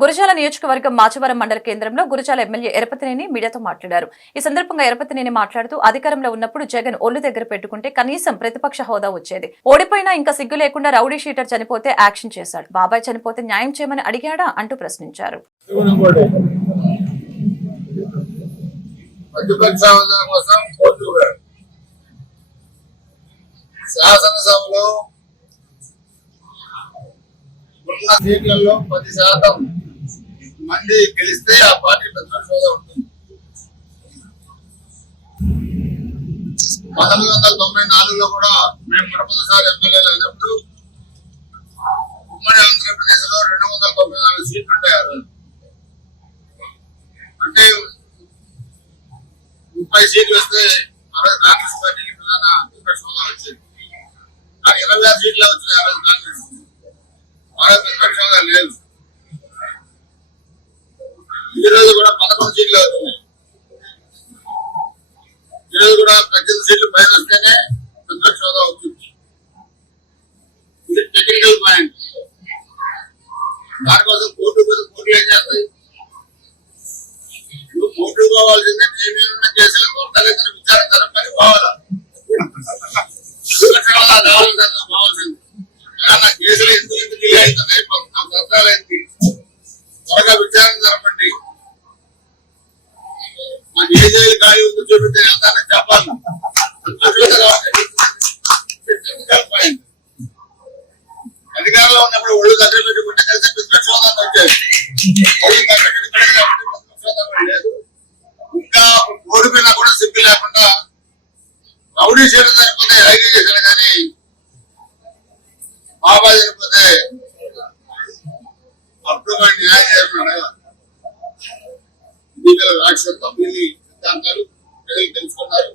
గురజాల నియోజకవర్గం మాచవరం మండల కేంద్రంలో గురజాల ఎమ్మెల్యే ఎరపతినేని మీడియాతో మాట్లాడారు. ఈ సందర్భంగా ఎరపతినేని మాట్లాడుతూ అధికారంలో ఉన్నప్పుడు జగన్ ఒళ్ళు దగ్గర పెట్టుకుంటే కనీసం ప్రతిపక్ష హోదా వచ్చేది. ఓడిపోయినా ఇంకా సిగ్గు లేకుండా రౌడీ షీటర్ చనిపోతే యాక్షన్ చేశాడు. బాబాయ్ చనిపోతే న్యాయం చేయమని అడిగాడా అంటూ ప్రశ్నించారు. శాసనసభలో ఉన్న సీట్లలో 10% మంది గెలిస్తే ఆ పార్టీ ప్రతిపక్ష హోదా ఉంటుంది. 1994లో కూడా మేము మొదటిసారి ఎమ్మెల్యేలు అయినప్పుడు ఉమ్మడి ఆంధ్రప్రదేశ్ లో 294 సీట్లు ఉంటాయి. అంటే 30 సీట్లు వస్తే కాంగ్రెస్ పార్టీకి ప్రధాన ప్రతిపక్ష హోదా వచ్చేది. 26 సీట్లు వచ్చినాయి ఆ రోజు కాంగ్రెస్. ప్రతిపక్ష హోదా లేదు. ఈ రోజు కూడా 11 సీట్లు అవుతున్నాయి. ఈ రోజు కూడా 18 సీట్లు పైన వస్తేనే ప్రతిపక్ష హోదా అవుతుంది. ఇది టెక్నికల్ పాయింట్. దానికోసం కోర్టులు ఏం చేస్తాయి? నువ్వు కోర్టు పోవాల్సిందే. నేనేమన్నా కేసులు కొట్టలేదని విచారణ జరపని పోవాలా? ప్రతిపక్ష హోదా కావాల్సింది. కేసులు ఎందుకు డిలే అవుతున్నాయి? సంవత్సరాలైంది. త్వరగా విచారణ జరపండి. మాకు ఏ జైలు ఖాళీ ఉందో చూపితే వెళ్తానని చెప్పాలి. అధికారంలో ఉన్నప్పుడు ఒళ్ళు దగ్గర పెట్టుకుంటే కలిసి ప్రతిపక్ష హోదాన్ని వచ్చాయి. ఒళ్ళు దగ్గర పెట్టుకుంటే ప్రతిపక్ష హోదా లేదు. ఇంకా ఓడిపోయినా కూడా సిగ్గు లేకుండా రౌడీ చేయడం సరిపోతే రైతు చేశాడు. కానీ బాబా చనిపోతే అప్పుడు న్యాయం చేస్తున్నాడు. ఎన్నికల రాష్ట్రం తొమ్మిది సిద్ధాంతాలు ప్రజలు తెలుసుకున్నారు.